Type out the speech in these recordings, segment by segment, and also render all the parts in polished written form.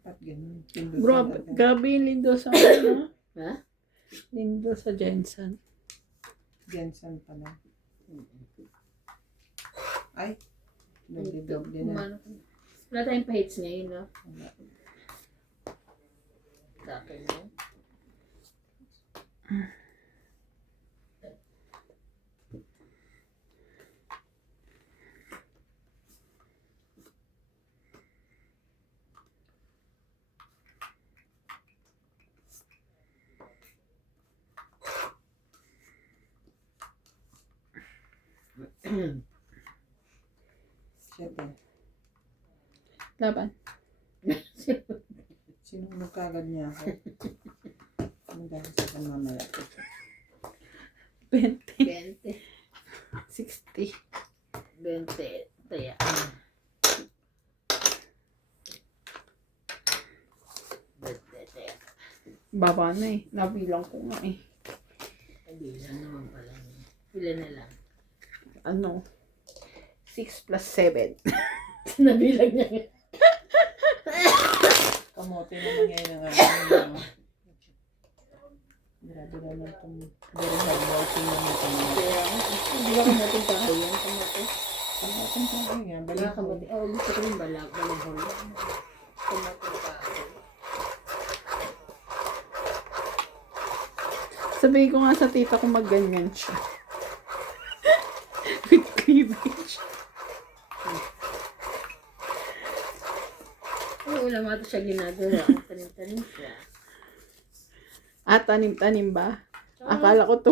Dapat ganun. Pindot Grabe, talaga. grabe yung lindo sa ano. Ha? Lindo sa Jensen. Jensen pala. Ay, doble na. Wala tayong pa-hits ngayon, no? Wala. Sa akin mo. Siyempre. Laban. Sinunod kagad niya ako. Ano dahil sa akin mamaya. 20. 20. 60. 20. Taya. 20. Taya. Baba na eh. Nabilang ko nga eh. Kabilang naman pala. Ilan na lang? Ano? 6 plus 7. Nabilang niya. Kamote naman ngayon ang aking grabe naman itong very hard working naman ito. Kaya, hindi ba kamoting kahoy yan? Kamote? Ang ating kahoy nga, Wala balik ko. kamote. Oh, gusto ko yung balahol. Kamoting kahoy. Sabihin ko nga sa tita ko magganyan siya. With cleavage. Ay, wala nga ito siya ginagawa. Ang tanim-tanim siya. At tanim-tanim ba? Akala ko to.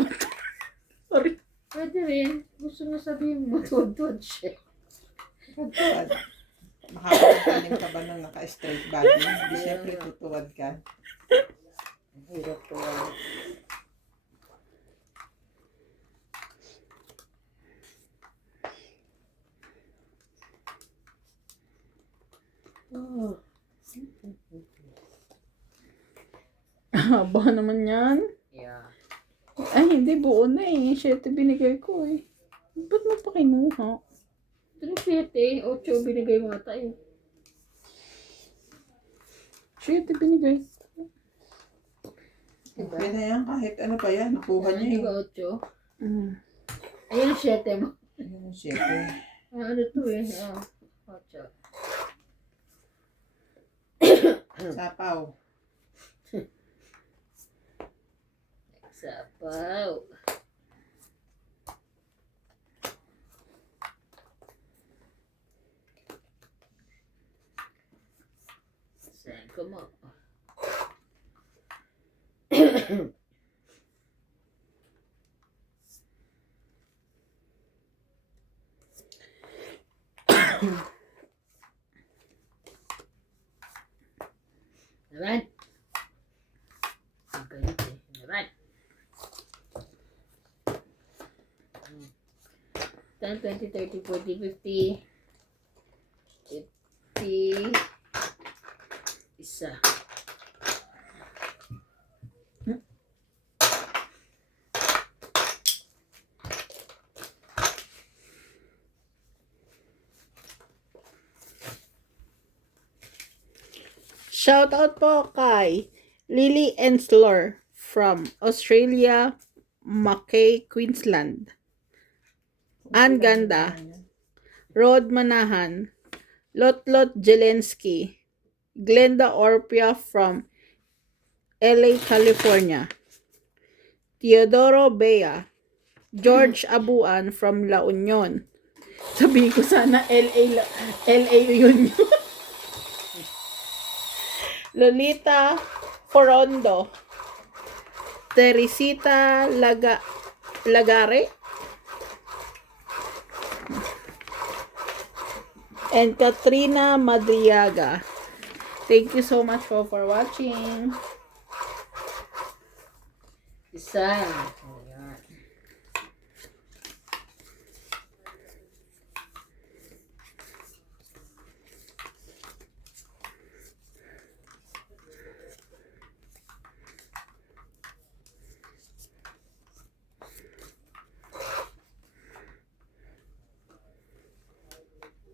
Sorry. Pwede rin. Gusto mo sabihin mo, tuwad-tuwad siya. Tuwad. Makakatanim ka ba ng naka-straight body? Hindi siyempre tutuwad ka. Ang hirap tuwad. Oh. Haba naman yan. Yeah. Ay, hindi. Buo na eh. 7 binigay ko eh. Ba't mo pa kinuha? 3-7, 8 binigay mo ata eh. 7 binigay. Diba? Okay na yan, kahit ano pa yan, nakuha niya Diba eh. 8? Mm. Ayun, 7 mo. Ayun, siyempre. Ano to eh? 8. Sapaw. Sapaw. Sengko mo. Naman. Ang galit eh. Naman. 10, 20, 30, 40, 50. 50. Isa. Shout out po kay Lily Ensler from Australia, Mackay, Queensland. Ann Ganda, Rod Manahan, Lotlot Jelensky, Glenda Orpia from LA, California, Teodoro Bea, George Abuan from La Union. Sabihin ko sana LA Union. Lolita Corondo, Teresita Lagare, and Katrina Madriaga. Thank you so much for watching. Isa.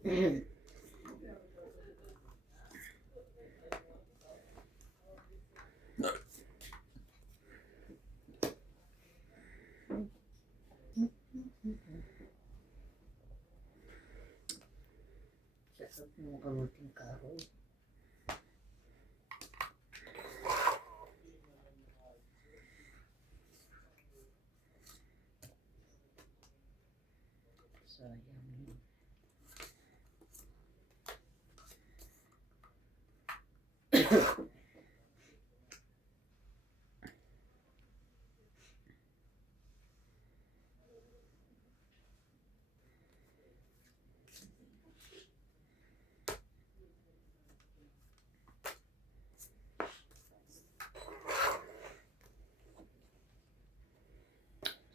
Ayan. Mga kamuting kahoy. Sayang.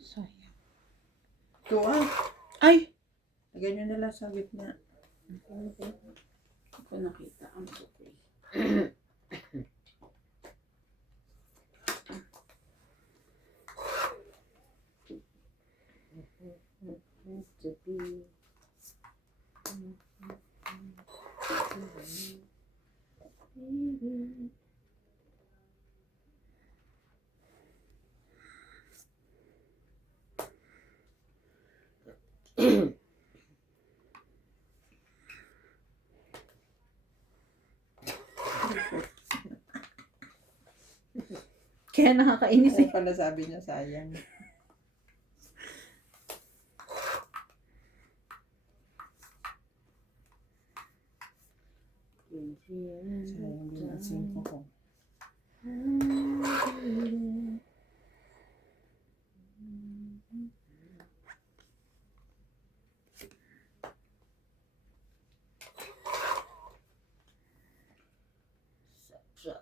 Sayang. Ito ah. Ay! Ganyan na lang sa gitna. Ako nakita. Ang okay. To be. Kaya nakakainis Kaya eh. pala sabi niya sayang. Sayang din ang 5 ko. Sa.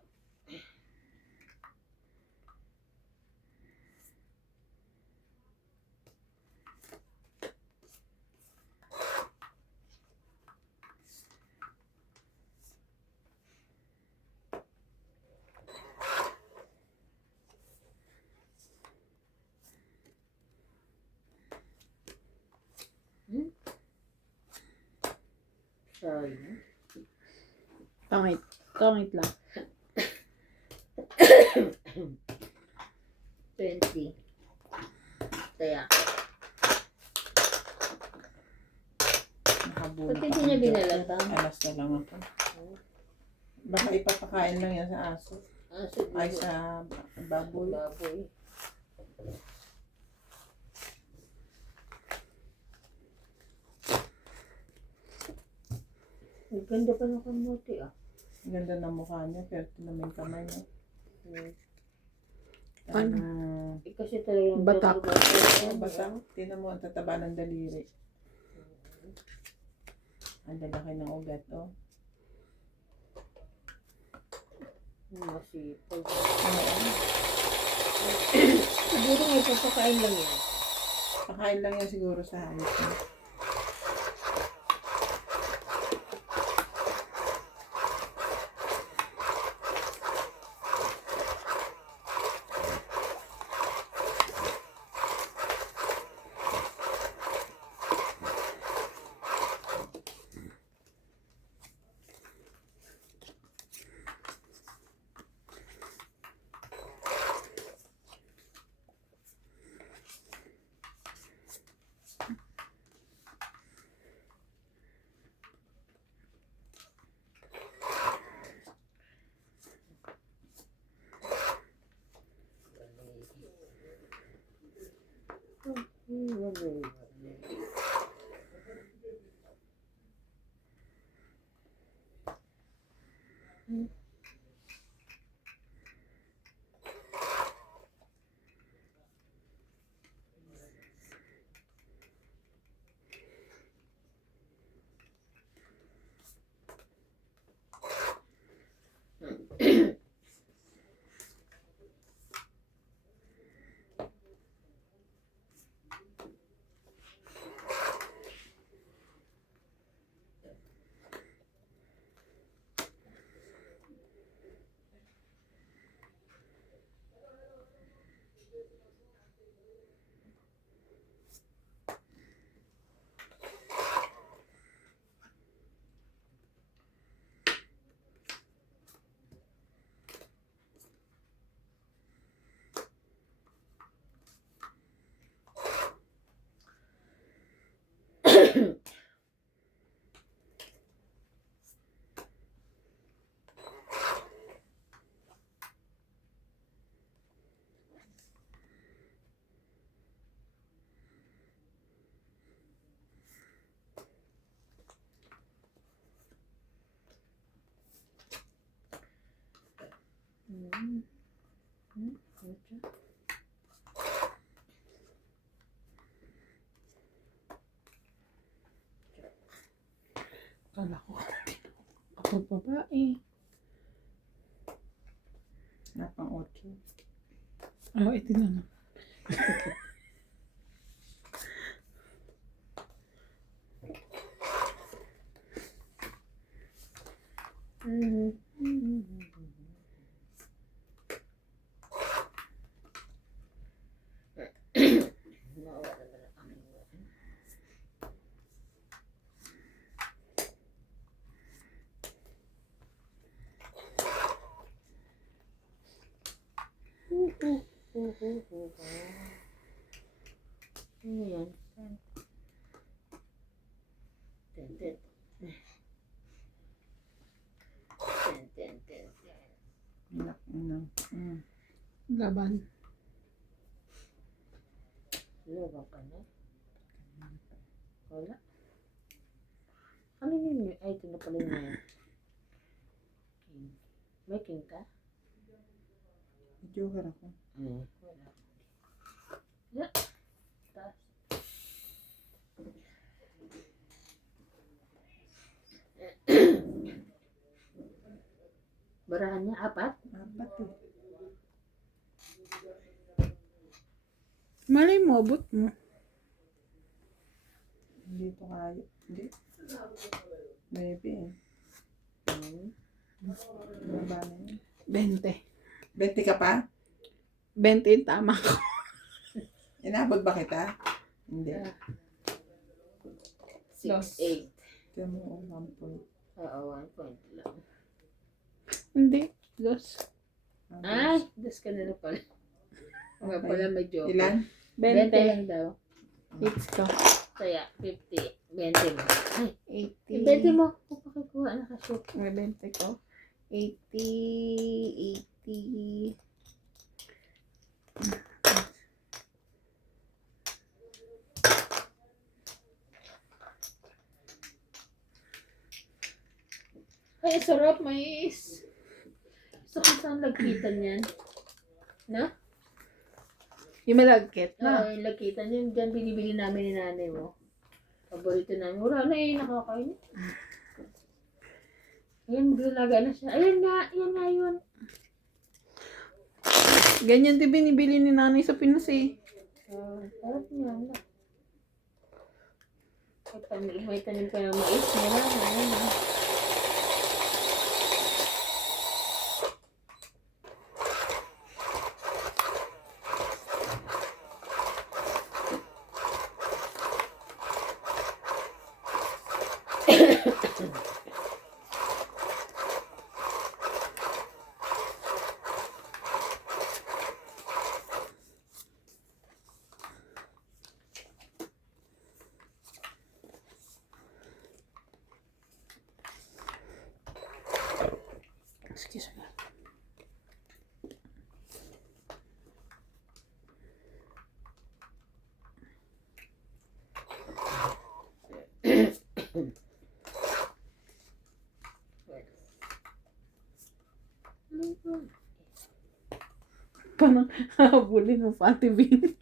Sayang. Pangit. Pangit lang. 20. Kaya. Nakabulo Ba't pa hindi niya ang binalata? joke. Alas na lang ako. Baka ipapakain lang yan sa aso. Siguro. Ay, sa baboy. Baboy. Ang ganda pa ng kamote ah. Ang ganda ng mukha niya, pero tinamin yung kamay niya. Ano? Kasi talagang Batak. Basta, tinan mo ang tataba ng daliri. Ang lalaki ng ugat, oh. Masipag. Oo. Siguro may papakain lang yan. Pakain lang yan siguro sa hayop niya. Kala ko. Ako babae. Napang 8. Oh, ito na lang. Ano yan? Ten, ten. Ten, ten, ten, ten. Anak, ano. Laban. Laban ka na? Wala. Ano yun? Ay, ito na pala yun. King. May king ka? Joker ako. Wala. Yeah. Taas. Barahan niya, 4? 4 eh. Malay mo, abot mo. Hindi to kaya. Hindi. Maybe eh. Baba na yun. 20. 20 ka pa? 20 yung tama ko. Inabot ba kita? Hindi. 6, 8. Ito mo, 1 point. Oo, 1 point lang. Hindi. Dos. Ay, das ka na pala. Nga pala may joke. Ilan? 20 20. lang daw. Hits ko. Kaya, 50. 20 mo. Ay, 80. 20 mo. Kung pakikuha na ka shoot. May 20 ko. 80. 80. Ay, sarap, mais. Gusto ko saan lagkitan yan. Na? Yung malagkit Oo, na. yung lagkitan yun. Diyan binibili namin ni nanay mo. Paborito namin. Wala na eh, nakakain. Ayan, maglalaga na siya. Ayan nga, yan nga yun. Ganyan din binibili ni nanay sa Pinas eh. Sarap niya. Ano? May tanim pa ng mais. Wala na, ayan na. Excuse me. Parang habulin mo Pati Bean.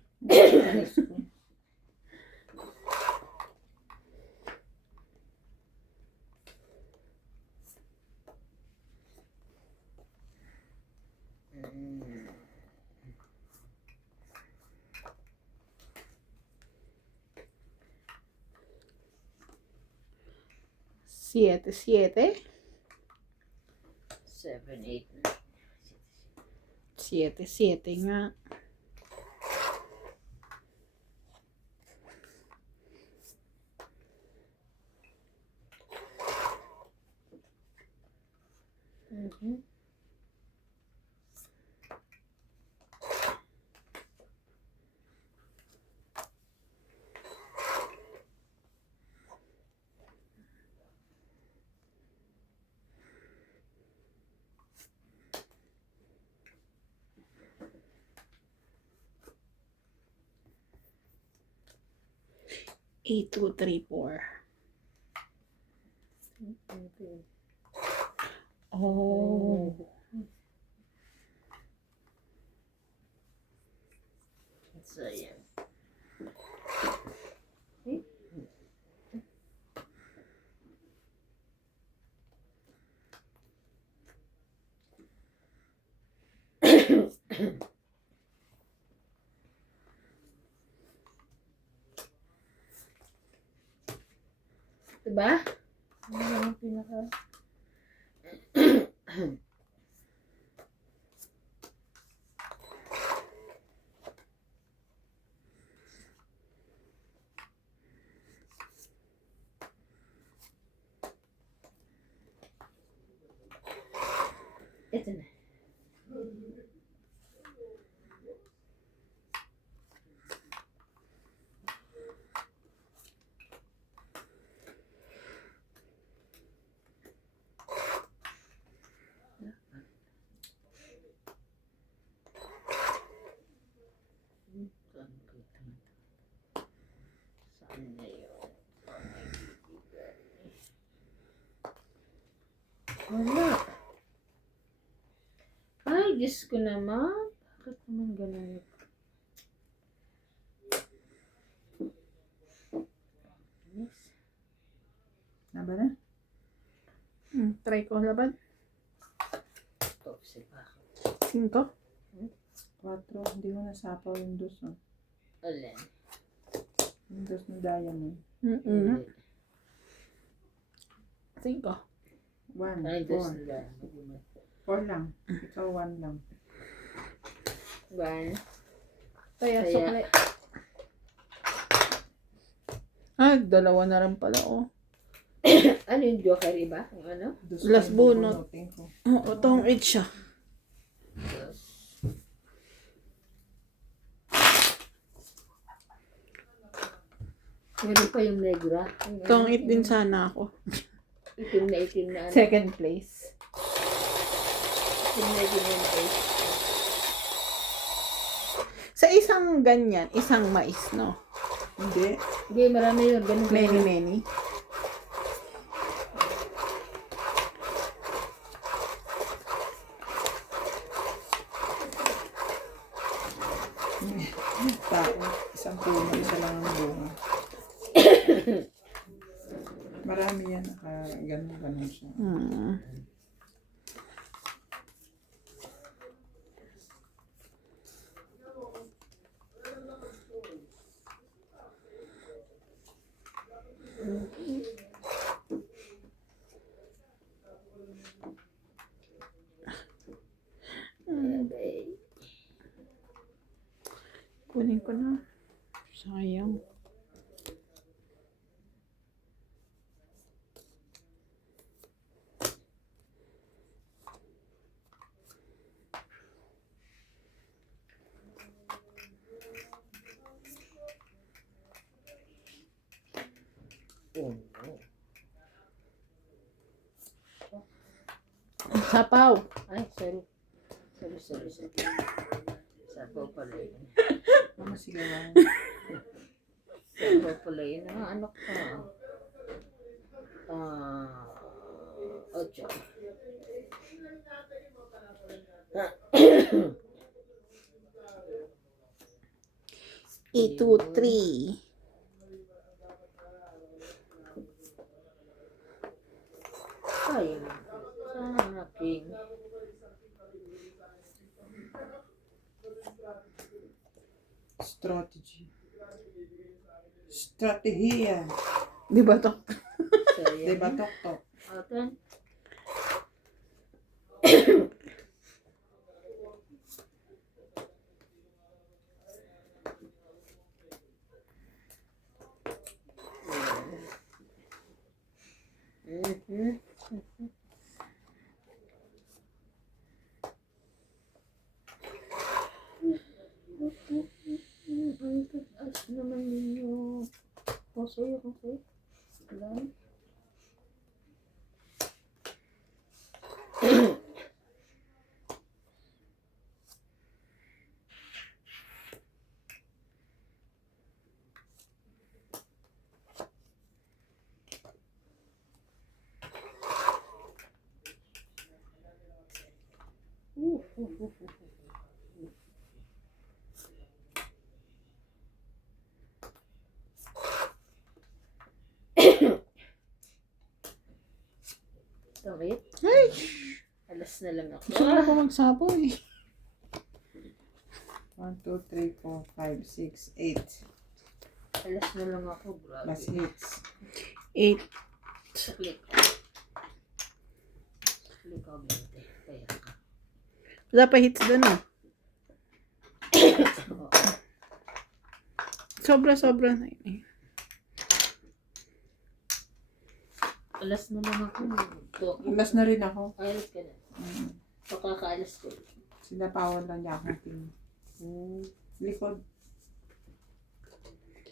Siete, 7, 8, 7, 7 nga. Mhm. Eight, 2, 3, 4. Oh. Sayang. Diba? Ano yung pinaka... Ito na. Saan na yun? Wala. Ay, Diyos ko naman. Bakit naman ganun? Yes. Na ba na? Try ko laban. Toxic ako. 5. 4. Hindi ko nasapaw yung dos. Oh. Alin? Yung dos ng diamond. Mm-mm. 5. 1, Ay, 4. Diyos nila. 4 lang. Ikaw 1 lang. One. Kaya Kaya- sukli. Ah, 2 na rin pala, oh. Ano yung joker iba? Yung ano? Dos Last lang bunot. bubunutin ko. Oo, itong 8 siya. Dos. Meron pa yung negra. Yung Itong ano, 8 din sana ako. Itim na ano. Second place. Itim na mais. Sa isang ganyan, isang mais, no? Hindi. Hindi, marami yun. Ganun Many, many. Isang puno, isa lang ang bunga. Marami yan. Ganun siya. Okay. Kunin ko na. Sayang. Oh, no. Sapaw. Ay, sorry. Sorry. Sabaw pala yun. Mamasigawan. Sabaw pala yun. Ano ka? 8. 8, 2, 3. Ay, sa akin. Strategy. Strategiya. Di ba to? Sayang. Diba, tok-tok? Atin. Ang taas naman ninyo. Okay. Alam. Ay! Alas na lang ako. Gusto mo pa magsapo eh. 1, 2, 3, 4, 5, 6, 8. Alas na lang ako. Grabe. Plus hits. 8. Click. Click ako 20. Kaya. Wala pa hits dun ah. Oo. Sobra-sobra na yun eh. Alas na lang ako. Ilas na rin ako. Alas ka na. Pakakaalas ko. Sinapawan lang niya akong pin. Likod.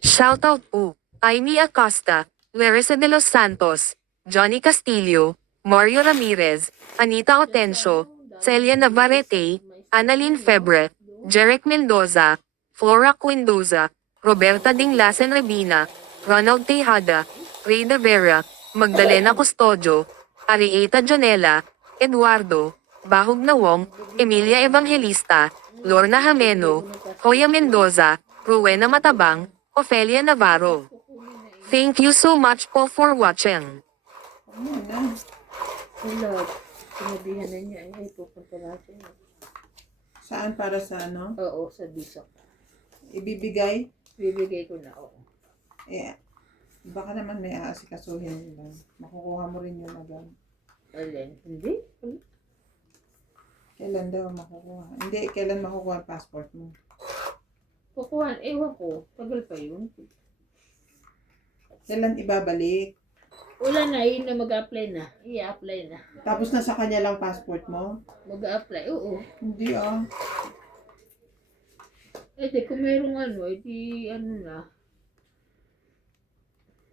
Shoutout po, Amy Acosta, Larissa de los Santos, Johnny Castillo, Mario Ramirez, Anita Otencio, Celia Navarrete, Annalyn Febre, Jeric Mendoza, Flora Quindoza, Roberta Dinglasen Rebina, Ronald Tejada, Ray De Vera, Magdalena Custodio, Arieta Jonela, Eduardo, Bahog Nawong, Emilia Evangelista, Lorna Jameno, Hoya Mendoza, Rowena Matabang, Ofelia Navarro. Thank you so much po for watching. Ano na? Wala. Sinabihan na niya. Ay, pupunta natin. Saan para sa ano? Oo, sa Bisak. Ibibigay? Bibigay ko na. Oo. Eh, baka naman may aasikasuhin lang. Makukuha mo rin yun agad. Alin? Hindi. Kailan daw makukuha? Hindi, kailan makukuha ang passport mo? Kukuhan. Ewan ko. Tagal pa yun. Kailan ibabalik? Wala na. Yun na mag-apply na. I-apply na. Tapos nasa kanya lang passport mo? Mag-apply. Oo. Hindi ah. Eh, di, kung merong ano, eh, di, ano na.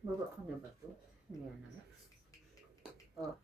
Baba ka na ba to? Yan na. Oh.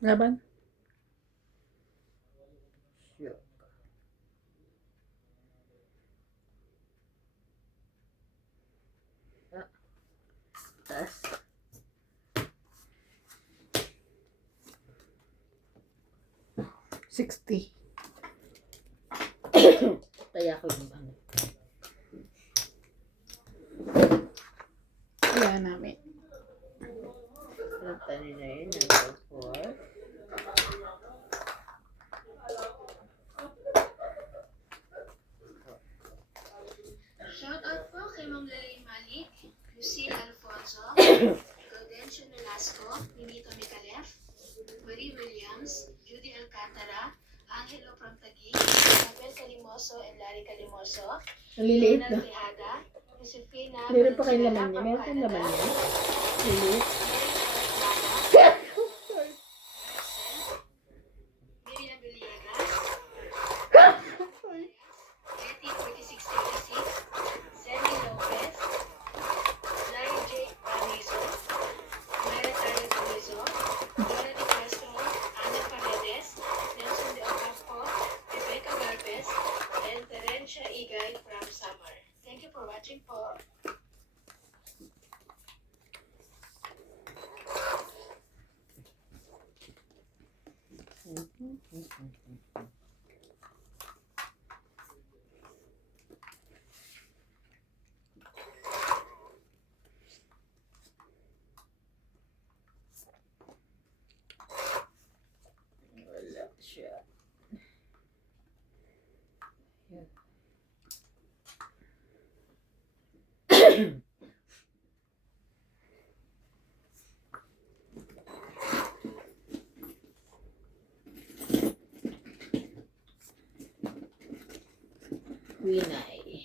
Laban? Tas. 60. Kaya ko yung ano. Kaya namin. Ang tanin na yun. Number 4. Shout out po kay Ma'am Lalaine Malik, Lucille Alfonso, Gaudencio Nolasco, Ninito Micalef, Marie Williams, Judy Alcantara, Angelo Promtagui, Abel Calimoso and Larry Calimoso, Ang liliit na. Leonard Tejada, Josefina Meron pa kayong laman niya. Meron pa yung laman niya. Liliit. Miriam Villegas, Betty 4636, Zemi Lopez, Larry J. Panizo, Mayra Tayo Panizo, Dora De Castro, Ana Paredes, Nelson De Ocampo, Rebecca Garbes, and Terencia Igay from Samar. Thank you for watching po. Wala siya. Yan. Winay.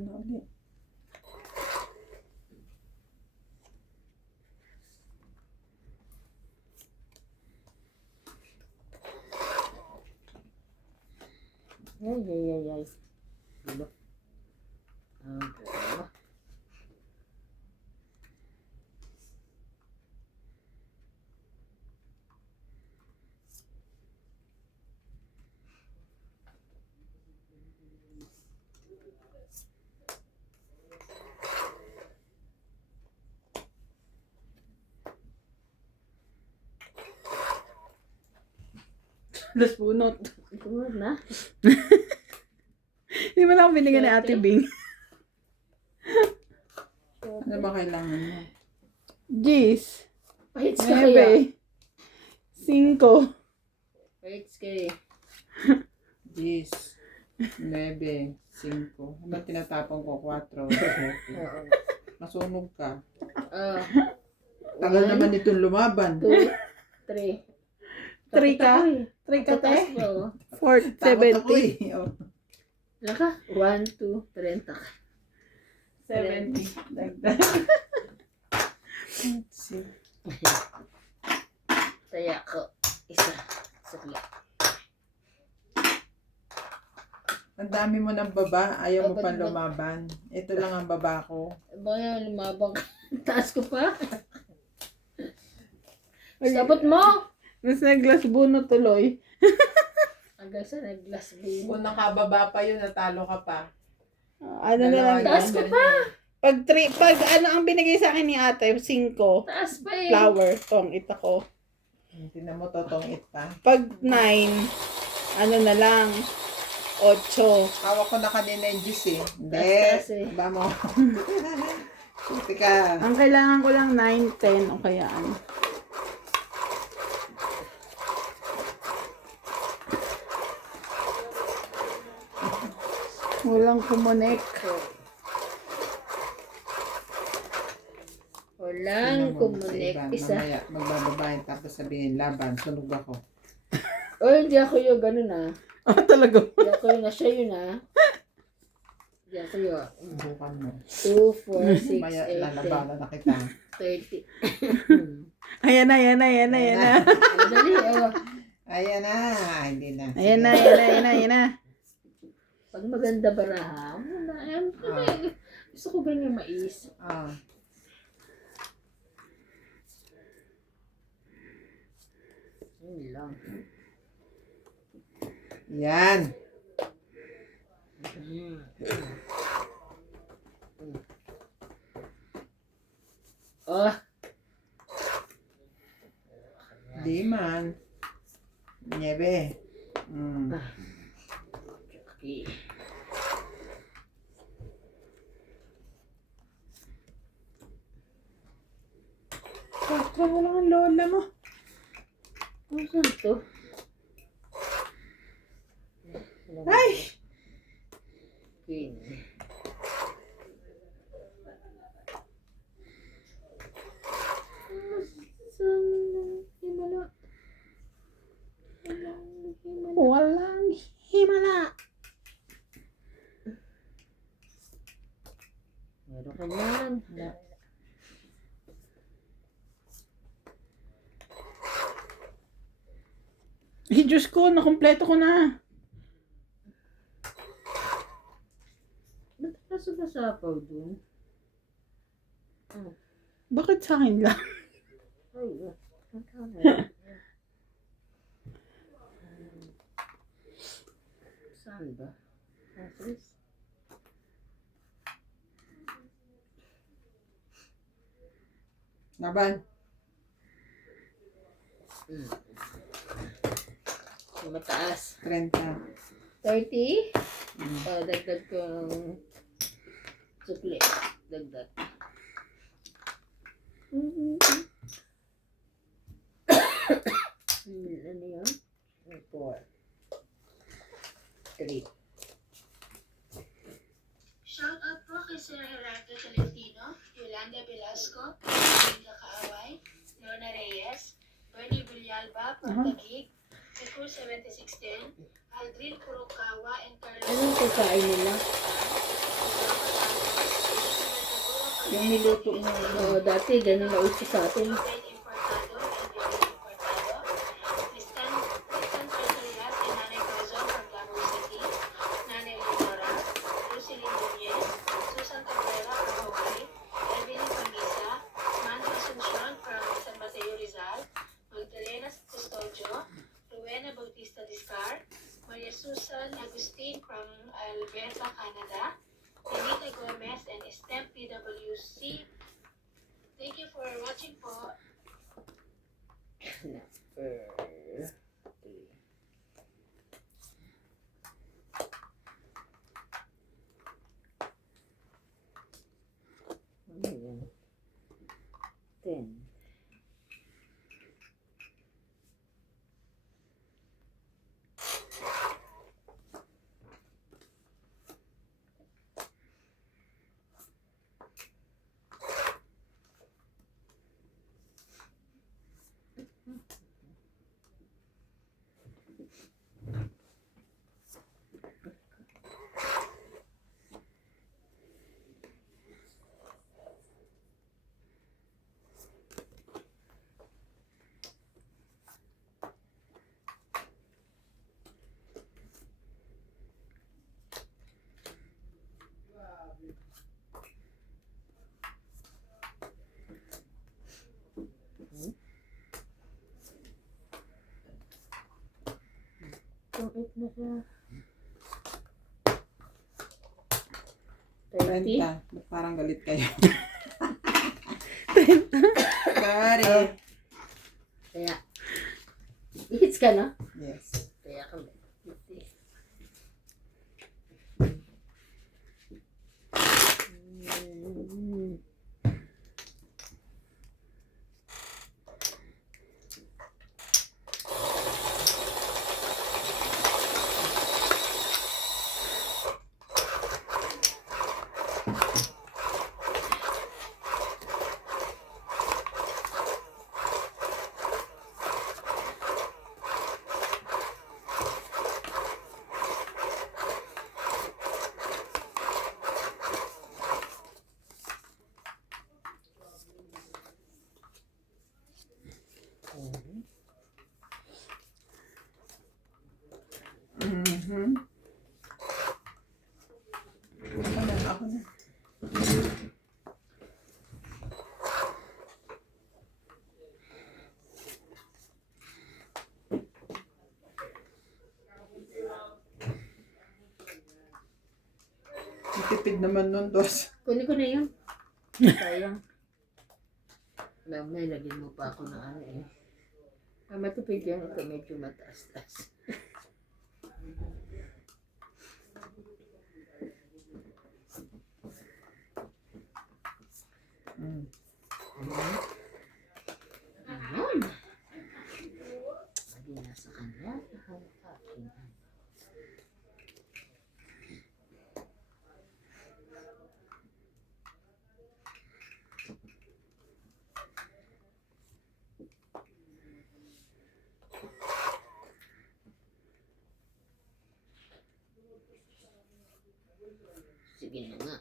na ulit. Ay, ay, ay, ay. Gulo. Ang gulo. Las bunot. Ito na. Hindi mo na ako binigyan ni Ate Bing. Ano ba kailangan mo? Jeez. Pahits ka kaya. 9. 5. Pahits kayo. 10, 9, 5. Ano tinatapon ko? 4. Oo. Masunog ka. Ah. Tagal naman itong lumaban. 2, 3. 3 ka? 3 ka, te? 4, Takot ako 70. eh. Oh. Laka? 1, 2, 30 ka. 70. Dagdag. Saya ko. Isa. Sakla. Ang dami mo ng baba, ayaw mo Oh, pa ba't- lumaban. Ito lang ang baba ko. Baya, lumabang. Taas ko pa. Sabot mo! Mas nag-glass bunot tuloy. Hanggang sa nag-glass Kung boom. nakababa pa yun, natalo ka pa. Ano na lang. Dalawa Taas yan. ko pa! Pag ano ang binigay sa akin ni Ate, 5. Taas pa eh. Flower. Tong ita ko. Tingnan mo, totongit pa. Pag 9, ano na lang, 8. Hawak ko na kanina yung juice eh. Hindi. Taas eh. Ba mo? Teka. Ang kailangan ko lang 9, 10 o kaya ano. Walang kumunik. Walang kumunik. Isa. Mamaya, magbababayin tapos sabihin, laban, sunog ako. O, hindi ako yung ganun ah. Ah, talaga? Hindi ako yung siya yun ah. Hindi ako yun. Bukan mo. 2, 4, 6, Mamaya, 8, lalabanan na kita. 10, 30. Ayan na, ayan na, ayan na, ayan na. Ang dali oh. Ayan na. Hindi na. Ayan na, ayan na, ayan na, ayan na. Pag maganda baraha, ayan. Gusto ko ganyan mais. Ah. Yun lang. Yan. Oh, Di man. Niebe. okay. Patro mo lang ang lola mo. Ano saan to? Ay! Queen. Himala. Walang himala. Meron ka yan. Eh, Diyos ko, nakumpleto ko na. Ba't ka sumasapaw dun? Bakit sa akin lang? Ay, ang camera. Saan ba? Office? Laban. Mataas. 30. 30? Dagdag ko ng sukli. Dagdag. Ano yun? 4. 3. Shoutout po kay Sir Gerardo Tolentino, Yolanda Velasco, Linda Kaaway, Lorna Reyes, Bernie Villalba, Portagig, Nicole 7610, Aldrin Kurokawa, and Carlos. Anong kakain nila? Salamat Yung niluto mo. Oo, dati ganun na uso sa atin. Importado and very importado. Tristan Tortolas and Nanay Corazon from Davao City. Nanay Leonora, Roselyn Nunez, Susan Cabrera from Hawaii, Evelyn Camisa, Mando Asuncion from San Mateo Rizal, Magdalena Custodio, Rowena Bautista Discar, Maria Susan Agustin from Alberta, Canada, Benita Gomez and STEM PWC. Thank you for watching po. Ano yan? 10. Tumit na siya. 30. 30. Parang galit kayo. Sorry. Kaya, hits ka na? Yes. Kaya ka ba? Mhm. Ako na. Matipid naman nun, dos. Kunin ko na yun. Sayang. May lagyan mo pa ako ng ano eh. Matipid yan. Ito medyo mataas-taas. Mm. Ayun. Lagi nasa kanya. Ang aking. Sige na nga.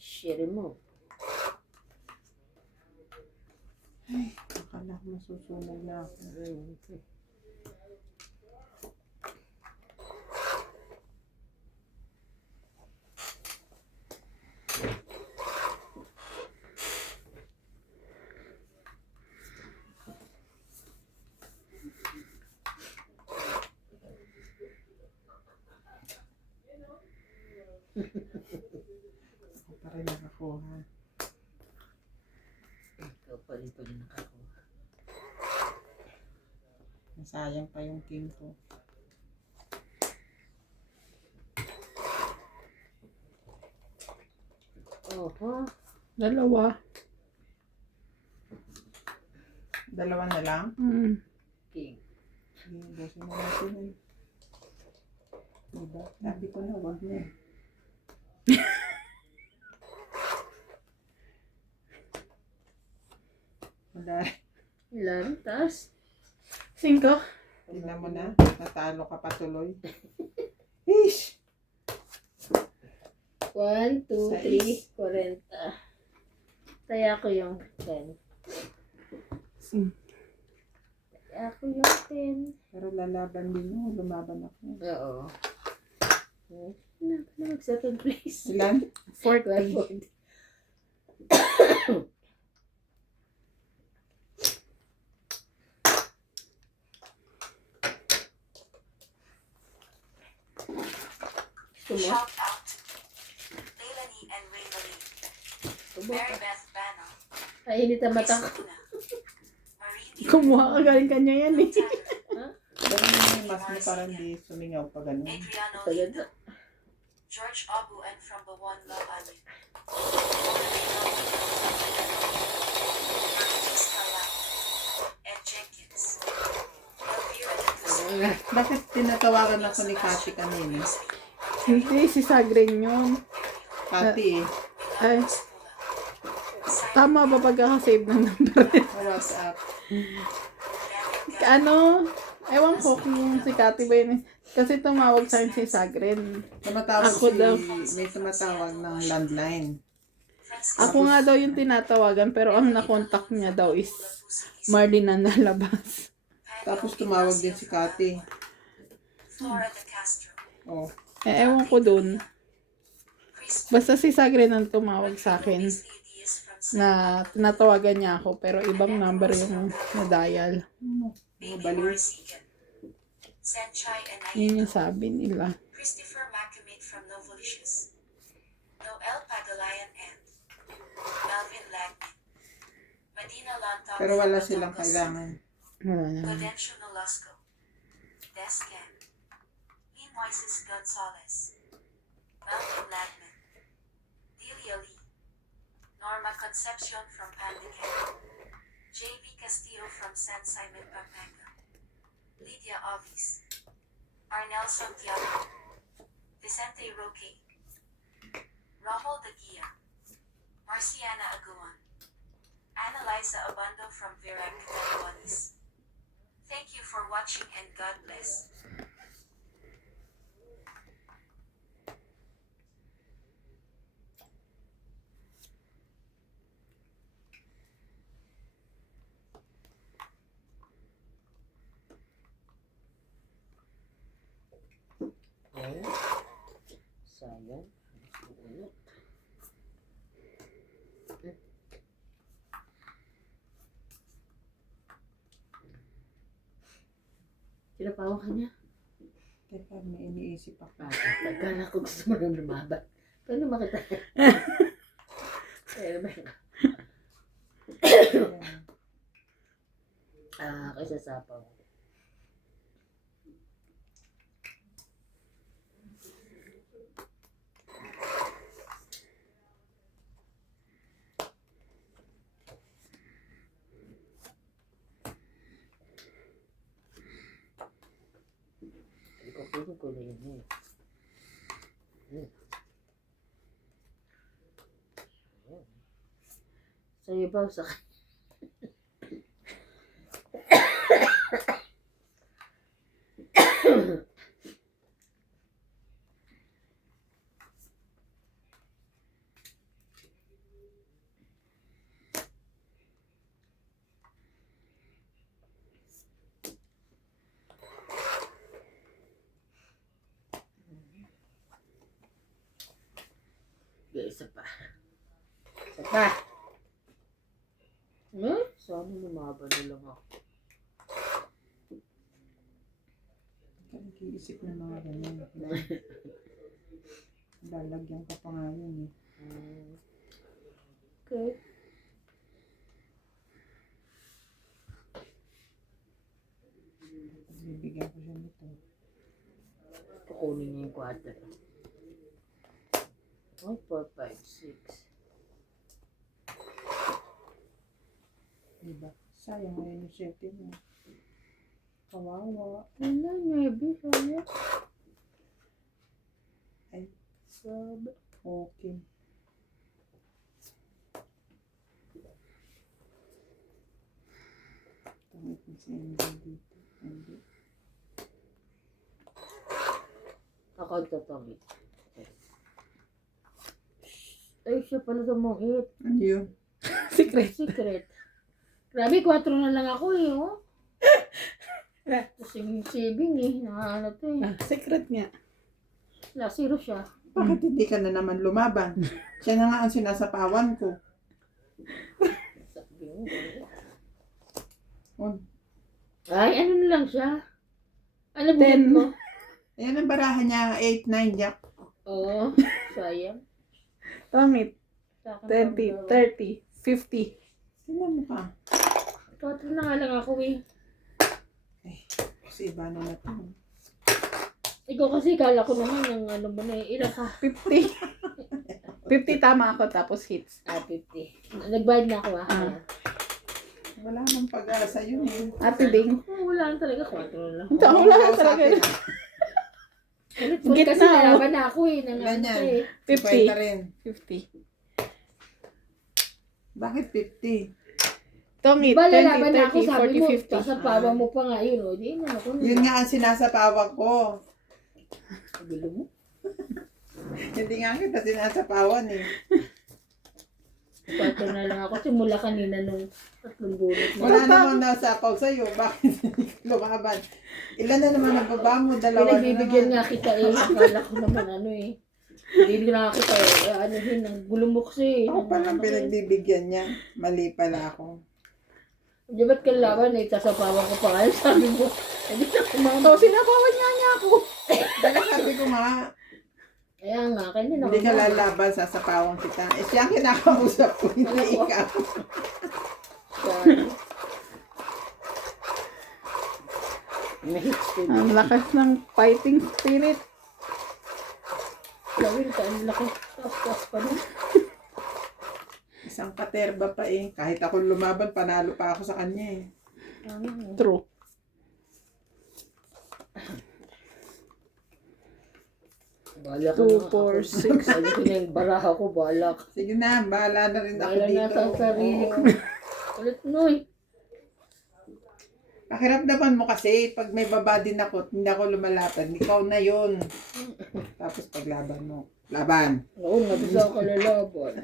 Share mo. Akala ko masusunog na ako. sayang pa yung king ko. Oho. Dalawa. Dalawa na lang. King. Busin mo natin eh. Diba? Sabi ko na, wag na. Madali. Ilan? Tas? 5. Tignan mo na. Natalo ka pa tuloy. Ish! 1, 2, Sais. 3, 40. Taya ko yung 10. Taya ko yung 10. Pero lalaban din mo. Lumaban ako. Oo. Na mag-second place. Ilan? 40. 12. Gusto mo? Shout out. Leilani and Waverly. Mary Beth Bano. Ay, init ang mata ko. Christina. Marie Di. Kumuha ka galing kanya yan eh. Tyler. Pero yung mas mo parang di sumingaw pa ganun. Adriano Tagad Lito. George Abu and from Bawon Love Amin. Marquis Calao. Ed Jenkins. Elvira de Cruz. Bakit tinatawagan ako ni Cathy kanina? Hindi, si Sagren yun. Cathy eh. Ay, tama ba pagkakasave ng number? WhatsApp. Ano? Ewan ko kung si Cathy ba yun eh. Kasi tumawag sa akin si Sagren. Tumatawag Ako daw. may tumatawag ng landline. Ako nga daw yung tinatawagan pero ang nakontak niya daw is Marlene na nalabas. Tapos tumawag din si Cathy. Flora de Castro. Oh. Eh, ewan ko dun. Basta si Sagren ang tumawag sa akin na tinatawagan niya ako pero ibang number yung na-dial. Mga baliw. Senchai and Yun Naito. yung sabi nila. Christopher Macamate from Novolicious. Noel Padolayan and Melvin Lagman. Medina Lantok. Pero wala silang kailangan. Wala naman. Prudencio Nolasco. Descan. Lee Moises Gonzalez. Melvin Lagman. Delia Lee. Norma Concepcion from Pandacan. J.V. Castillo from San Simon, Pampanga. Lydia Ovis. Arnel Santiago. Vicente Roque. Rommel Daguia. Marciana Aguan. Annalisa Abando from Verac, Catanduanes. Thank you for watching and God bless. Ayan. Sayang. Ulit. Pinapawa ka niya. Teka, may iniisip ako. Pagkala ko gusto mo nang lumaban. Paano makita? Pero ba? Kasi sapaw. Hindi ko na yun eh. Sa'yo ba o sa isa pa. Isa pa. Sana lumaban na lang ako. Nag-iisip ng mga ganyan. Lalagyan ka pa nga yun eh. Okay. 4. Ay, 4, 5, 6. Diba? Sayang ngayon yung 7 mo. Kawawa. Wala, 9. Kaya. Ay. Sabi. Okay. Tangit mo si MJ dito. Hindi. Ako tatabi. Ay, siya pala tumuhit. Ano yun? Secret. Secret. Grabe, 4 na lang ako eh, oh. Tapos yung saving eh, ano to eh. Secret nga. Wala, 0 siya. Bakit hindi ka na naman lumaban? Siya na nga ang sinasapawan ko. Sabi mo, Oh, ay, ano na lang siya? Alam mo 10. mo? ayan ang barahan niya, 8, 9, jack. Oo, sayang. Tomit. Sa akin 20, pang 30, 50. Tingnan mo ka. 4 na nga lang ako eh. Kasi iba na na to. Ikaw kasi kala ko naman yung ano mo na eh. Ilan ka? 50. 50 tama ako tapos hits. 50. Nagbayad na ako ah. Ah. Wala nang pag-asa yun eh. Ate Ding. Oh, wala lang talaga. 4 na lang. Ito, wala ka talaga. Ulit Git kasi na, oh. nalaban na ako eh. Nang Ilan ano yan? eh. 50 ka 50. rin. 50. Bakit 50? Tongit, Diba lalaban na ako 20, 30, sabi mo. 40, 50. Sasapawan mo pa nga yun. O, di na ako. Yun nga ang sinasapawan ko. Gulo mo. Hindi nga kita sinasapawan eh. 4 na lang ako. Simula kanina nung 3 bunot na. Wala namang nasapaw sa'yo. Bakit hindi ka lumaban? Ilan na naman nababa mo? Dalawa na Pinagbibigyan naman. nga kita eh. Akala ko naman ano eh. Hindi na kita eh. Ano yun, ang gulumok siya eh. Ako palang pinagbibigyan niya. Mali pala ako. Di ba't kalaban eh, sasapawan ko pa nga. Sabi mo, hindi na kumama. So, sinapawan niya ako. Dahil sabi ko nga, Kaya nga, kanya na hindi ka lalaban, sasapawan kita. Eh siya ang kinakausap ko, hindi ikaw. Ang lakas ng fighting spirit. Lawin ka, ang laki. Tapos pa nun. Isang katerba pa eh. Kahit ako lumaban, panalo pa ako sa kanya eh. Ano? True. Balak ka 2, na 4, 6. Sabi ko na yung baraha ko, balak. Sige na, bahala na rin ako Bahala na dito. sa sarili ko. Ulit noy. Pakiramdaman mo kasi, pag may baba din ako, hindi ako lumalaban, ikaw na yun. Tapos paglaban mo, laban. Oo, nabisa ko lalaban.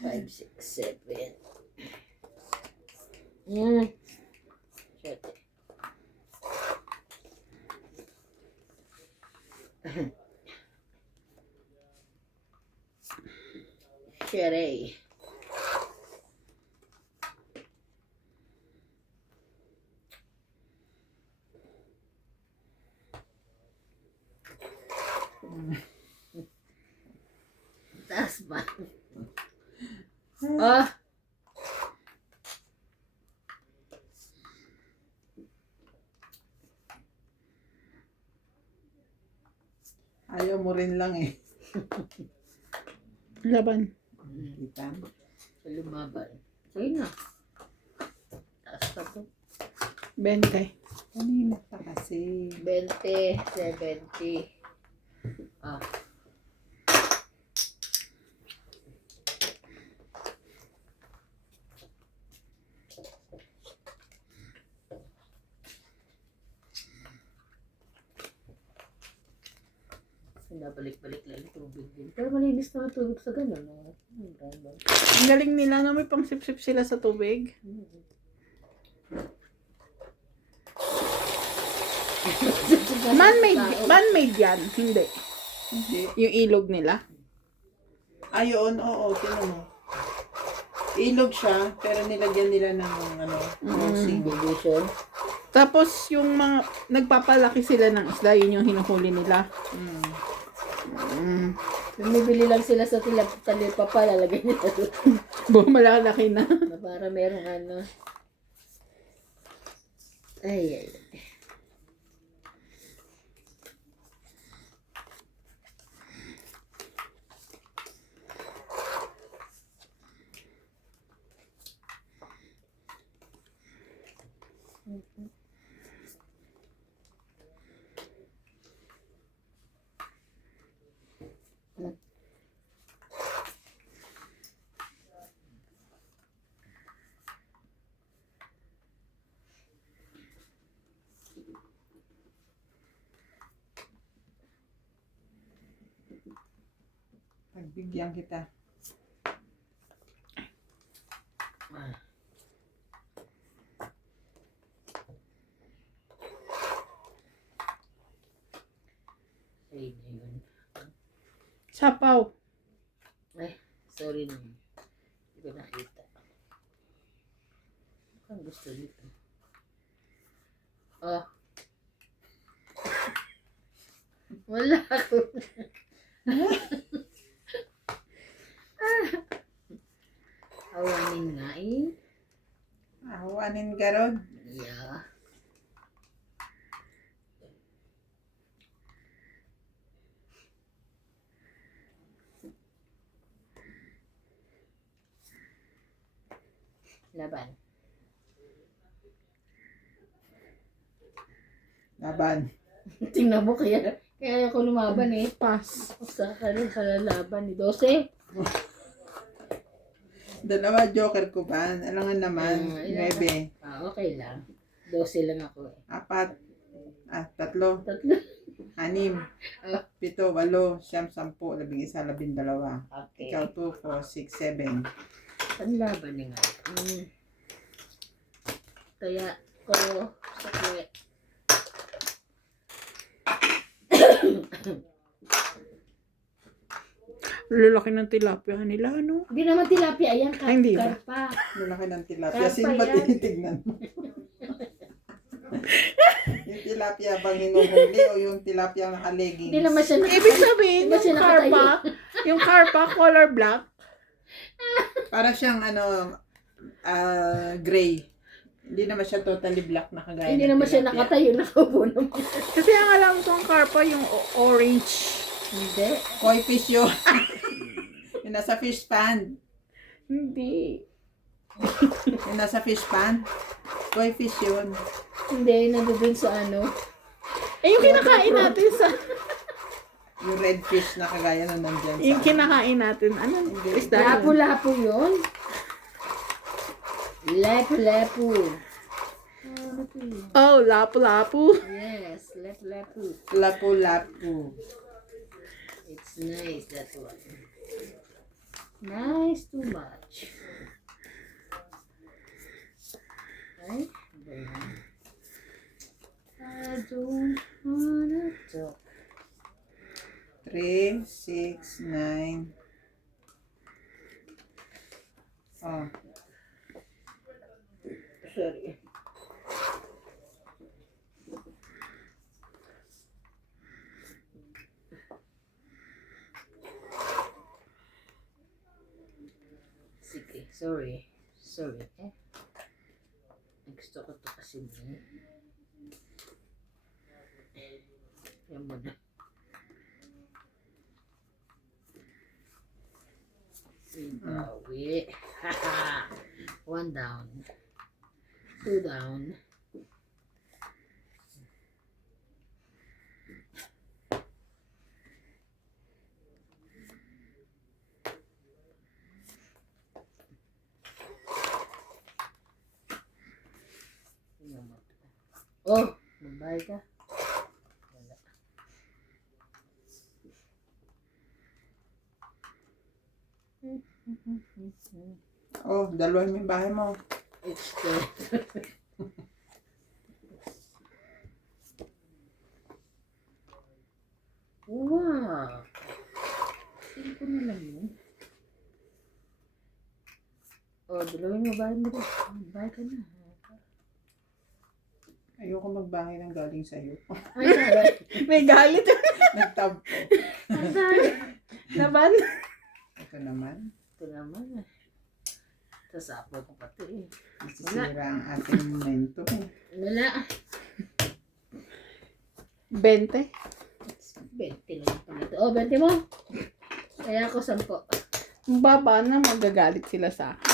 5, 6, 7. 7. Sherry. Taas ba? Ah! Ayaw mo rin lang eh. Laban. Kita mo. Sa lumaban. Sige na. Taas pa to. 20. Kanina pa kasi. 20, 70. Ah. Nabalik-balik lang yung tubig din. Pero malinis na ang tubig sa gano'n. No? Ang galing nila na may pang-sip-sip sila sa tubig. Man-made yan. Hindi. Hindi. Yung ilog nila. Ayun, oo, tinan mo. Ilog siya, pero nilagyan nila ng mosing. Division. Tapos yung mga nagpapalaki sila ng isda, yun yung hinuhuli nila. Bumibili lang sila sa talipa pa, lalagay nila doon. Bumalaki na. Na para merong ano. Ay, ay, ay. Pagbigyan kita. Ay, ayun. Sapaw. Ay, sorry naman. Hindi ko nakita. Ang gusto dito. Oh. Wala ako. Awanin nga eh. Ahawanin ka ron. Yeah. Laban. Laban. Tingnan mo kaya ako lumaban eh. Pass. Sa kalalaban ni 12. Dalawa joker ko pa. Alangan naman. ilan 9. Ah, okay lang. 12 lang ako eh. 4. 3. Tatlo. 6. 7. 8. 9, 10, 11, 12. Okay. Ikaw 2, 4, 6, 7. Panlaban na nga. Kaya ko sa kuya. Lalaki ng tilapia nila, ano? Hindi naman tilapia yan. Ay, hindi ba? Karpa. Malaki ng tilapia. Karpa Sino ba yan. tinitignan mo? Yung tilapia bang hinuhuli o yung tilapia naka-leggings? Hindi naman siya Ibig sabihin, Di ba siya yung carpa, color black. Para siyang gray. Hindi naman siya totally black na kagaya Hindi ng naman siya tilapia. nakatayo. Nakaupo naman. Kasi ang alam kong carpa, yung orange. Hindi. Koi fish yun. Yung nasa fish pan. Hindi. Yung nasa fish pan. Koi fish yun. Hindi. Nandun sa ano. Eh, yung kinakain natin sa... Yung red fish na kagaya nung nandyan sa... Yung kinakain natin, ano? Isda yun. Lapu-lapu yun. Lapu-lapu. Oh, lapu-lapu. Yes. Lapu-lapu. Lapu-lapu. It's nice, that one. Nice too much. Ay, ba yan? I don't wanna talk. 3, 6, 9. Oh. Sorry. Sige, sorry. Sorry, eh. Gusto ko to kasi eh. Yan mo na. Bawi. Haha. 1 down. 2 down. Oh, magbayad ka. Wala. Oh, dalawa yung bahay mo. It's the... Wow! Sino ko na lang yun? Oh, dalawin mo bahay mo rin. Bahay ka na. Ayoko magbahay ng galing sa'yo. Ay, sorry. May galit. Nagtampo. Ay, sorry. Laban. Ito naman. Ito naman eh. Sasapo ko pati eh. Masisira ang ating momentum. Wala. 20. 20 lang pala ito. Oh, 20 mo. Kaya ako 10. Baba na magagalit sila sa akin.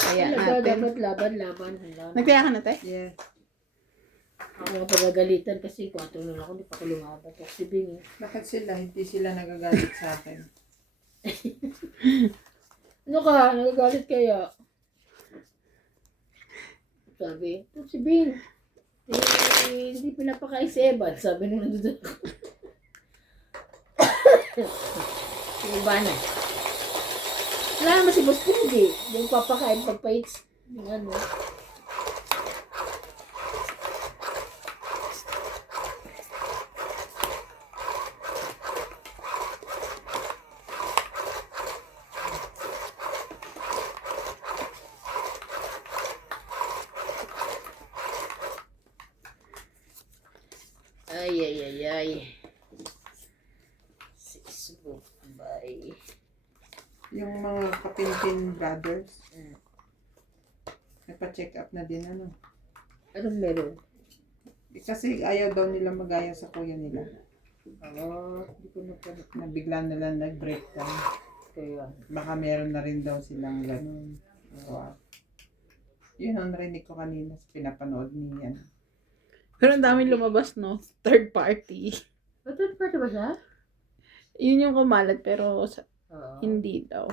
Kaya Talaga, natin. dapat laban. Nagtaya ka na, te? Yeah. Ako mapagagalitan kasi 4 na lang ako, hindi pa ko lumaban. Kasi Bing. Bakit sila? Hindi sila nagagalit sa akin. Ano ka? Nagagalit kaya? Sabi, ito si Bing. Hindi pinapakain si Evan. Sabi nung nandun ako. Iba na. Wala naman si Boss Pindi. Yung papakain pagpaits. Yung ano. Ay. Facebook. Bye. Yung mga Kapinpin brothers, nagpa-check up na din ano. Anong meron? Kasi ayaw daw nila magaya sa kuya nila. Hindi ko na pala. Nabigla nila nag-breakdown. Kaya. Baka meron na rin daw silang ganun. Wow. Yun ang narinig ko kanina sa pinapanood niya. Pero ang daming lumabas, no? Third party. Third party ba siya? Yun yung kumalat, pero hindi daw.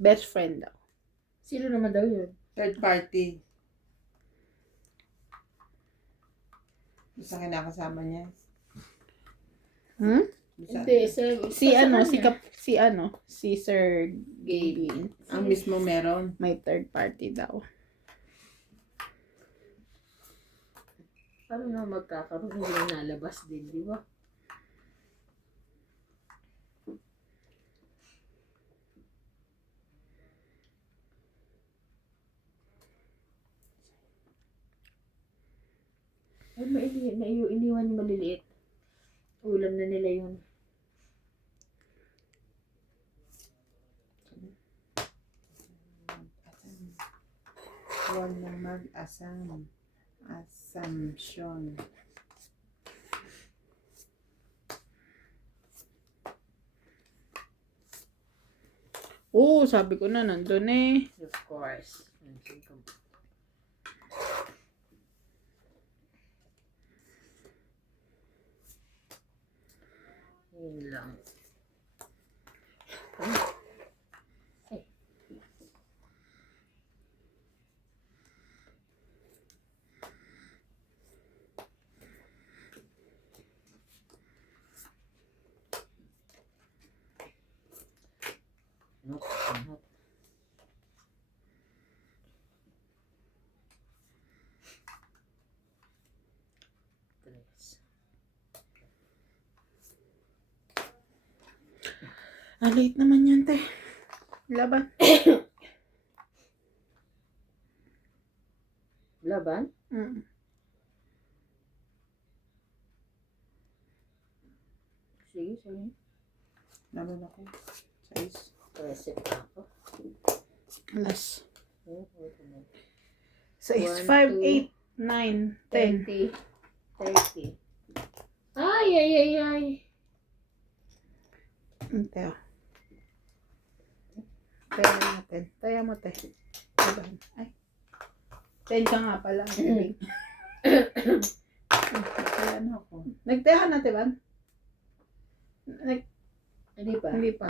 Best friend daw. Sino naman daw yun? Third party. Sa kinakasama niya. Hmm? Hindi, Si Sir Gavin. Ang mismo meron. May third party daw. Paano na magkakaroon? Hindi na nalabas din, di ba? Ay, iniwan yung maliliit. Ulam na nila yun. Walang mag-asam. Assumption. Oo, sabi ko na, nandun eh. Of course. Yun lang. Nope. Late naman yan, te. Laban. Laban? Sige. Naman ako. Size. Reset ako. Alas. 1, 6, 5, 8, 9, 10. 30. Ay. Teo. Taya natin. Taya mo, te. Laban. Ay. 10 ka nga pala. Kaya na ako. Nagtaya ka na, te, Ban? Hindi pa. Hindi pa.